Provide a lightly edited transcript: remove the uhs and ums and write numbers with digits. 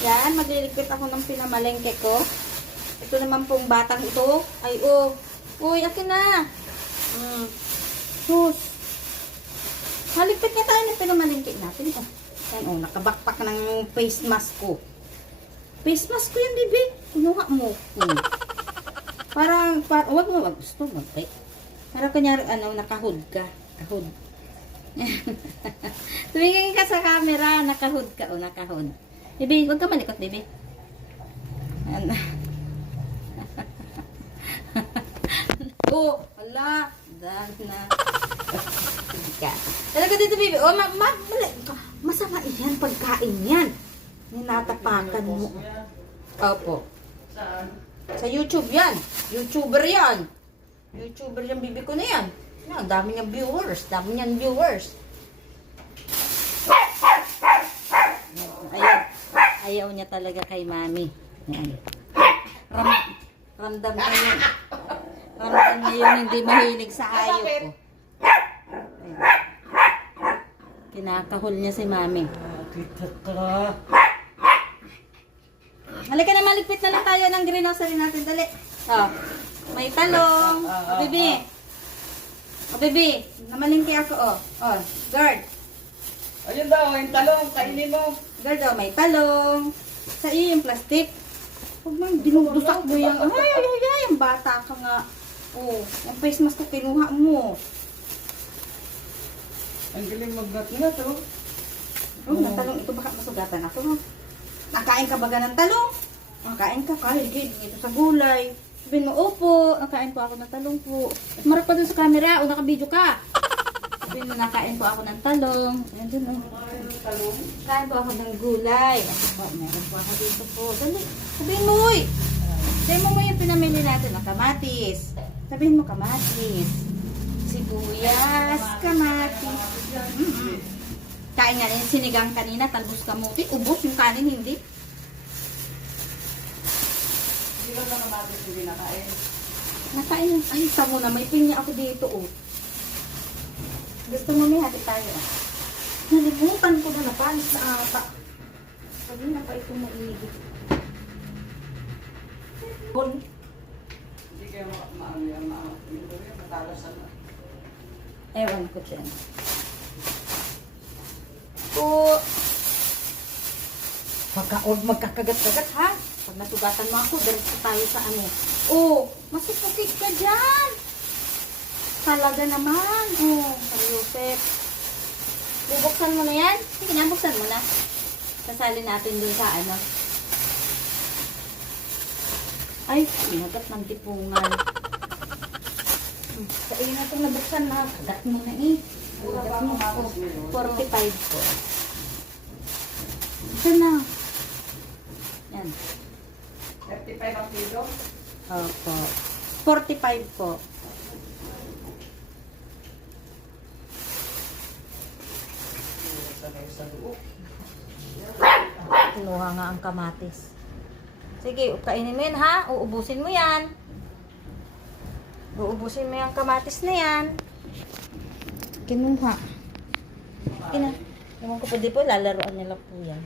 Yan, magliligpit ako ng pinamalengke ko. Ito naman pong batang ito. Ay, oh. Uy, akin na. Sus. Maligpit nga tayo ng pinamalengke natin. Oh. Yan, oh, nakabakpak ng face mask ko. Face mask ko yan, bibi. Kinuha mo. Parang, wag gusto, wag. Parang kanyari, nakahood ka. Nakahood. Tumingin ka sa camera, nakahood ka, o nakahood. Bibi, huwag ka malikot, bibi. Ano? Oh, hala. Dan na. Sige ka. Talaga dito, bibi. Oh, masama iyan, pagkain yan. Ninatapakan mo. Opo. Saan? Sa YouTube yan. YouTuber yan. YouTuber yung bibi ko na yan. Ang dami niyang viewers. Dami niyang viewers. Ayaw niya talaga kay mami. Yan. Ramdam niya yun. Ramdam niya yun hindi mahilig sa hayop ko. Kinakahol niya si mami. Kita ka. Halika na, maligpit na lang tayo ng greenhouse natin. Dali. Oh, may talong. O, bibi. O, bibi. Namalingki ako, oh. Oh, guard. Ayun daw, yung talong, kainin mo. Guard, oh, may talong. Sa iyo yung plastic. Huwag man, dinudusak mo yung, ay, yung bata ka nga. Oh, yung face mask ko, kinuha mo. Ang galing mag-ngat-ngat, oh. Oh, ng talong, ito baka masugatan ako, no? Nakain ka baga ng talong? Nakain ka, kahit ito sa gulay. Sabihin mo, opo, nakain po ako ng talong po. Marap pa dun sa camera, o nakabidyo ka. Sabihin mo, nakain po ako ng talong. Ayan dun, oh. Talong? Kain po ako ng gulay. Ako po, meron po ako dito po. Dali, sabihin mo, uy. Sabihin mo yung pinamili natin, ang kamatis. Sabihin mo, kamatis. Sibuyas, kamatis. Kain nga yung sinigang kanina, talbos kamuti. Ubos yung kanin, hindi. Hindi ka na natin hindi nakain. Nakain. Ay, tamo na. May pinya ako dito, oh. Gusto mo may hati tayo, ah. Nalimutan ko na napanis na ata. Sabi na pa ito maigit. Bon. Hindi kayo matalasan na. Ewan ko dyan. Po. Pagka-old magkakagat-kagat, ha? Pag nasugatan mo ako, diretso tayo sa ano. Oh, masipasig ka dyan. Talaga naman. Oh, Yusef. Bubuksan mo na yan? Sige na, buksan mo na. Sasali natin dun sa ano. Ay, pinagat ng tipungan. Sa iyo na itong nabuksan na. Kagat mo na eh. Kagat mo po. 45 po. Ito na. Yan. 35 ang kilo? Opo. 45 po. Sa loob. Kinuha nga ang kamatis. Sige, kainin mo yan, ha? Uubusin mo yan. Uubusin mo yung kamatis na yan. Kinuha. Ewan ko pa, di po, lalaroan nila po yan.